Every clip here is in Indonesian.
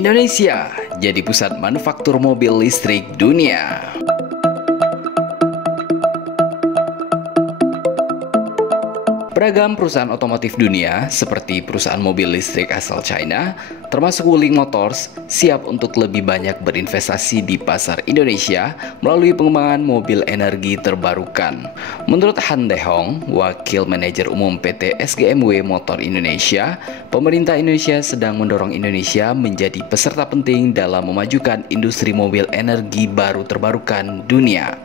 Indonesia jadi pusat manufaktur mobil listrik dunia. Beragam perusahaan otomotif dunia, seperti perusahaan mobil listrik asal China, termasuk Wuling Motors, siap untuk lebih banyak berinvestasi di pasar Indonesia melalui pengembangan mobil energi terbarukan. Menurut Han Dehong, Wakil Manajer Umum PT SGMW Motor Indonesia, pemerintah Indonesia sedang mendorong Indonesia menjadi peserta penting dalam memajukan industri mobil energi baru terbarukan dunia.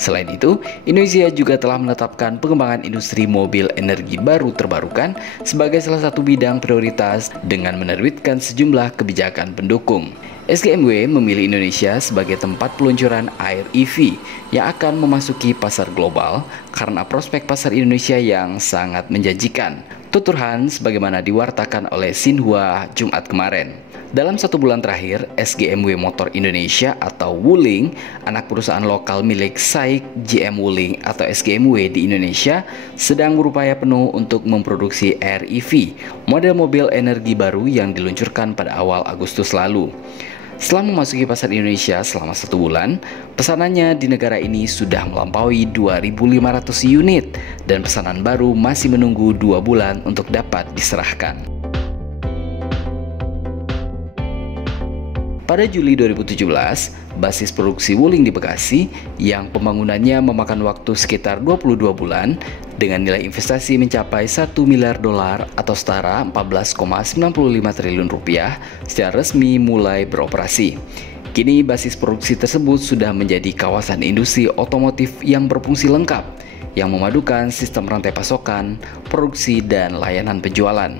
Selain itu, Indonesia juga telah menetapkan pengembangan industri mobil energi baru terbarukan sebagai salah satu bidang prioritas dengan menerbitkan sejumlah kebijakan pendukung. SGMW memilih Indonesia sebagai tempat peluncuran Air EV yang akan memasuki pasar global karena prospek pasar Indonesia yang sangat menjanjikan. Tutur Han sebagaimana diwartakan oleh Xinhua Jumat kemarin. Dalam 1 bulan terakhir, SGMW Motor Indonesia atau Wuling, anak perusahaan lokal milik SAIC GM Wuling atau SGMW di Indonesia, sedang berupaya penuh untuk memproduksi Air EV, model mobil energi baru yang diluncurkan pada awal Agustus lalu. Setelah memasuki pasar Indonesia selama 1 bulan, pesanannya di negara ini sudah melampaui 2.500 unit dan pesanan baru masih menunggu 2 bulan untuk dapat diserahkan. Pada Juli 2017, basis produksi Wuling di Bekasi yang pembangunannya memakan waktu sekitar 22 bulan dengan nilai investasi mencapai $1 miliar atau setara 14,95 triliun rupiah secara resmi mulai beroperasi. Kini basis produksi tersebut sudah menjadi kawasan industri otomotif yang berfungsi lengkap yang memadukan sistem rantai pasokan, produksi, dan layanan penjualan.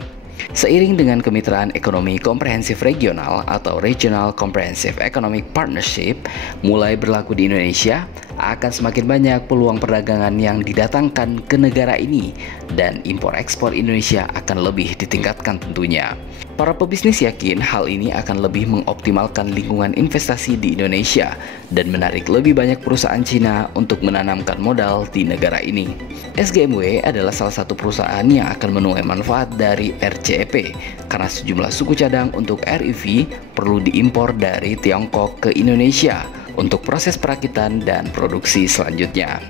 Seiring dengan kemitraan ekonomi komprehensif regional atau Regional Comprehensive Economic Partnership mulai berlaku di Indonesia, akan semakin banyak peluang perdagangan yang didatangkan ke negara ini dan impor-ekspor Indonesia akan lebih ditingkatkan tentunya. Para pebisnis yakin hal ini akan lebih mengoptimalkan lingkungan investasi di Indonesia dan menarik lebih banyak perusahaan Cina untuk menanamkan modal di negara ini. SGMW adalah salah satu perusahaan yang akan menuai manfaat dari RCEP karena sejumlah suku cadang untuk REV perlu diimpor dari Tiongkok ke Indonesia untuk proses perakitan dan produksi selanjutnya.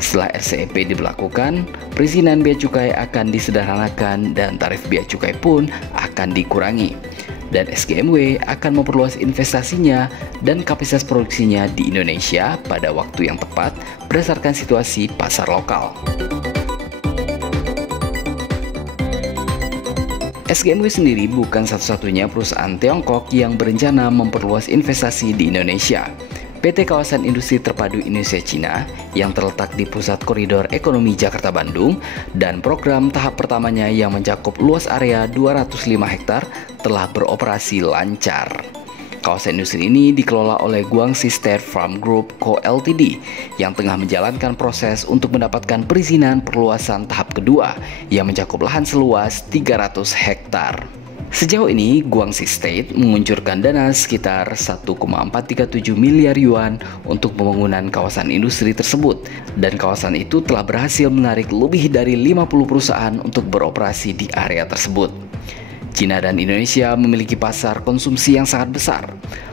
Setelah RCEP diberlakukan, perizinan bea cukai akan disederhanakan dan tarif bea cukai pun akan dikurangi. Dan SGMW akan memperluas investasinya dan kapasitas produksinya di Indonesia pada waktu yang tepat berdasarkan situasi pasar lokal. SGMW sendiri bukan satu-satunya perusahaan Tiongkok yang berencana memperluas investasi di Indonesia. PT Kawasan Industri Terpadu Indonesia Cina yang terletak di pusat koridor ekonomi Jakarta Bandung dan program tahap pertamanya yang mencakup luas area 205 hektar telah beroperasi lancar. Kawasan industri ini dikelola oleh Guangxi State Farm Group Co Ltd yang tengah menjalankan proses untuk mendapatkan perizinan perluasan tahap kedua yang mencakup lahan seluas 300 hektar. Sejauh ini, Guangxi State menguncurkan dana sekitar 1,437 miliar yuan untuk pembangunan kawasan industri tersebut, dan kawasan itu telah berhasil menarik lebih dari 50 perusahaan untuk beroperasi di area tersebut. Cina dan Indonesia memiliki pasar konsumsi yang sangat besar.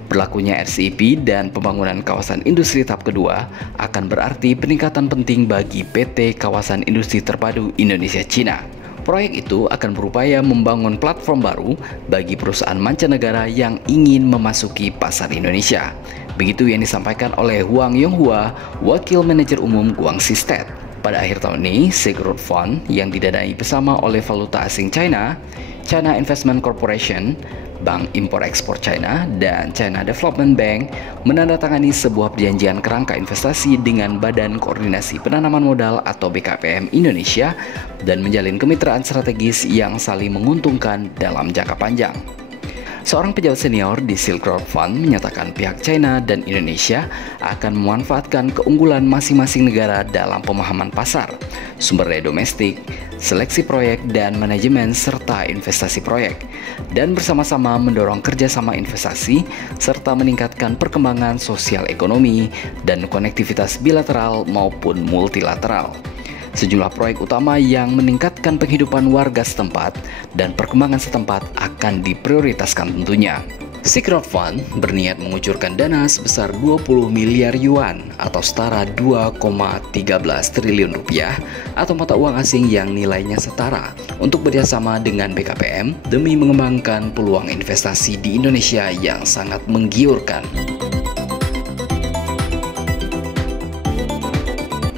Berlakunya RCEP dan pembangunan kawasan industri tahap kedua akan berarti peningkatan penting bagi PT Kawasan Industri Terpadu Indonesia Cina. Proyek itu akan berupaya membangun platform baru bagi perusahaan mancanegara yang ingin memasuki pasar Indonesia. Begitu yang disampaikan oleh Huang Yonghua, Wakil Manajer Umum Guangxi State. Pada akhir tahun ini, Silk Road Fund yang didanai bersama oleh valuta asing China, China Investment Corporation, Bank Impor-Ekspor China, dan China Development Bank menandatangani sebuah perjanjian kerangka investasi dengan Badan Koordinasi Penanaman Modal atau BKPM Indonesia dan menjalin kemitraan strategis yang saling menguntungkan dalam jangka panjang. Seorang pejabat senior di Silk Road Fund menyatakan pihak China dan Indonesia akan memanfaatkan keunggulan masing-masing negara dalam pemahaman pasar, sumber daya domestik, seleksi proyek dan manajemen serta investasi proyek, dan bersama-sama mendorong kerjasama investasi serta meningkatkan perkembangan sosial ekonomi dan konektivitas bilateral maupun multilateral. Sejumlah proyek utama yang meningkatkan penghidupan warga setempat dan perkembangan setempat akan diprioritaskan tentunya. Si crowdfund berniat mengucurkan dana sebesar 20 miliar yuan atau setara 2,13 triliun rupiah atau mata uang asing yang nilainya setara untuk bekerjasama dengan BKPM demi mengembangkan peluang investasi di Indonesia yang sangat menggiurkan.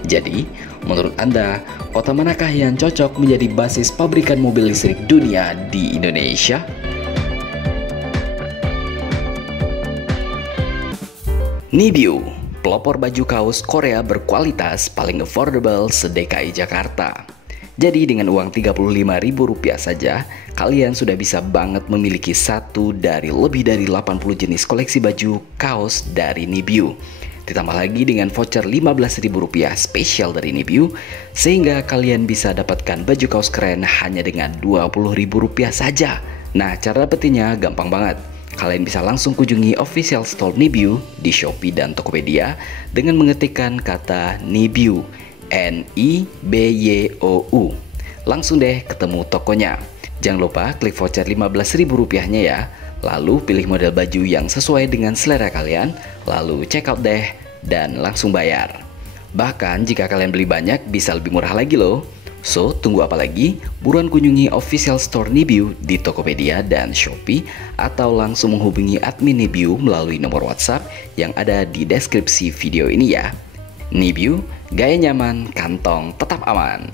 Jadi, menurut Anda, kota manakah yang cocok menjadi basis pabrikan mobil listrik dunia di Indonesia? Nibio, pelopor baju kaos Korea berkualitas paling affordable se-DKI Jakarta. Jadi dengan uang Rp35.000 saja, kalian sudah bisa banget memiliki satu dari lebih dari 80 jenis koleksi baju kaos dari Nibio. Ditambah lagi dengan voucher Rp15.000 spesial dari Nibio, sehingga kalian bisa dapatkan baju kaos keren hanya dengan Rp20.000 saja. Nah, cara dapetinnya gampang banget. Kalian bisa langsung kunjungi official store Nibio di Shopee dan Tokopedia dengan mengetikkan kata Nibio, N-I-B-Y-O-U. Langsung deh ketemu tokonya. Jangan lupa klik voucher Rp15.000-nya ya. Lalu pilih model baju yang sesuai dengan selera kalian, lalu check out deh dan langsung bayar. Bahkan jika kalian beli banyak bisa lebih murah lagi loh. So, tunggu apa lagi? Buruan kunjungi official store Nibio di Tokopedia dan Shopee atau langsung menghubungi admin Nibio melalui nomor WhatsApp yang ada di deskripsi video ini ya. Nibio, gaya nyaman, kantong tetap aman.